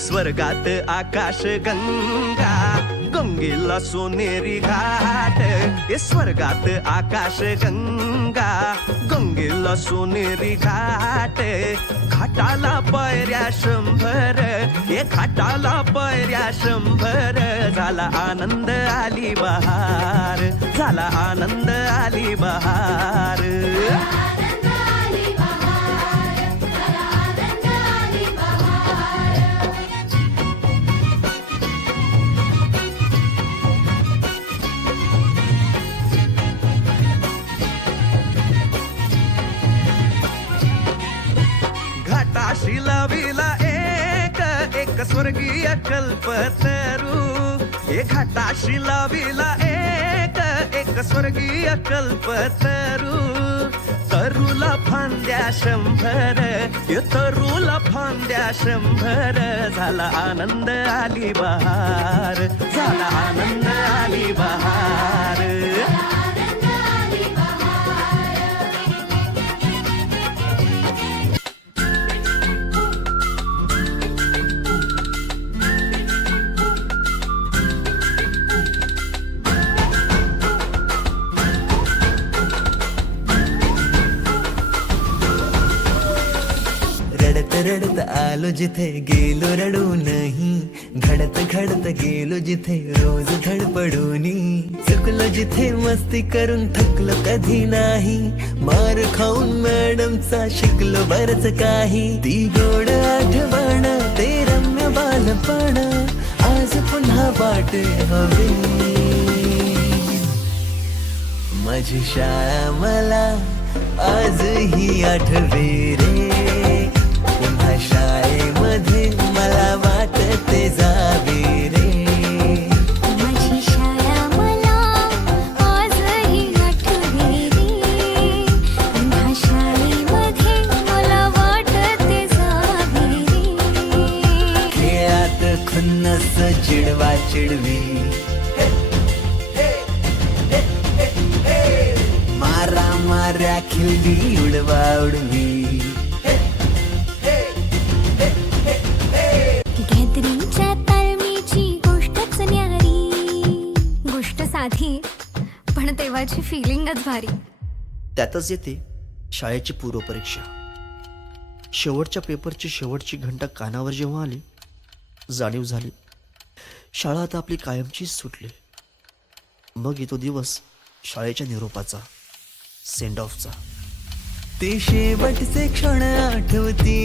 स्वर्गात आकाश गंगा, गंगेला सोनेरी घाट. हे स्वर्गात आकाश गंगा, गंगेला सोनेरी घाट. घाटाला पायऱ्या 100, हे घाटाला पायऱ्या 100. झाला आनंद आली बहार, झाला आनंद आली बहार. घाटाशी लाविला एक स्वर्गीय कल्पतरू. हे घाटाशी लाविला एक स्वर्गीय कल्पतरू. तरूला फांद्या 100, हे तरूला फांद्या 100. झाला आनंद आली बहार, झाला आनंद आली बहार. रडत आलो जिथे गेलो रडू नाही. घडत घडत गेलो जिथे रोज धडपडूनी. चुकलो जिथे मस्ती करून थकलो कधी नाही. मार खाऊन मॅडमचा शिकलो बरच काही. ती गोड आठवण, ते रम्य बालपण आज पुन्हा वाटे हवे. माझी शाळा मला आजही आठवे रे. पुन्हा शाळेमध्ये मला वाटते जावे रे. माझी शाळा मला आजही आठवे रे. पुन्हा शाळेमध्ये मला वाटते जावे रे. खेळात खुन्नस चिडवा चिडवी. मारा माऱ्या खिल्ली उडवा उडवी. गॅदरिंगच्या तालमीची गोष्टच न्यारी. गोष्ट साधी पण तेव्हाची फिलिंगच भारी. त्यातच येते शाळेची पूर्वपरीक्षा. शेवटच्या पेपरची शेवटची घंटा कानावर जेव्हा आली, जाणीव झाली शाळा आता आपली कायमचीच सुटली. मग येतो दिवस शाळेच्या निरोपाचा, सेंड ऑफचा. ते शेवटचे क्षण आठवती,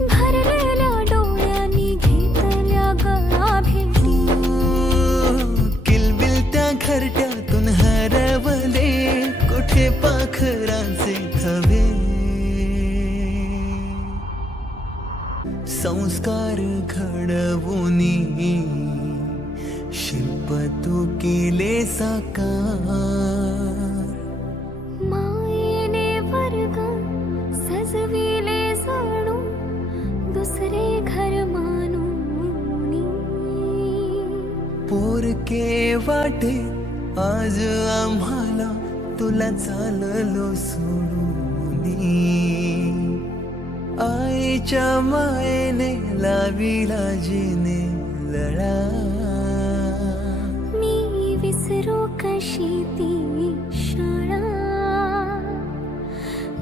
भरलेल्या डोळ्यांनी घेतल्या गळा भेटी. किलबिल त्या घरट्यातून हरवले, कुठे पाखरांचे थवे. संस्कार घडवूनी शिल्प तू केले साकार. मायेने वर्ग सजविले जणू दुसरे घर मानूनी. पोरके वाटे आज आम्हाला, तुला चाललो सोडूनी. आईच्या मायेने लाविला जिने लळा. मी विसरू कशी ती शाळा,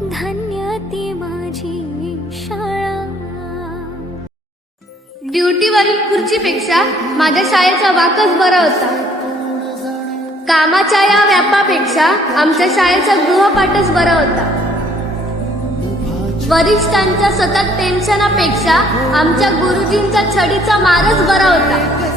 धन्य ती माझी शाळा. ड्युटीवरील खुर्चीपेक्षा माझ्या शाळेचा वाकच बरा होता. कामाच्या या व्यापापेक्षा आमच्या शाळेचा गृहपाठच बरा होता. वरिष्ठांच्या सतत टेन्शनापेक्षा आमच्या गुरुजींचा छडीचा मारच बरा होता.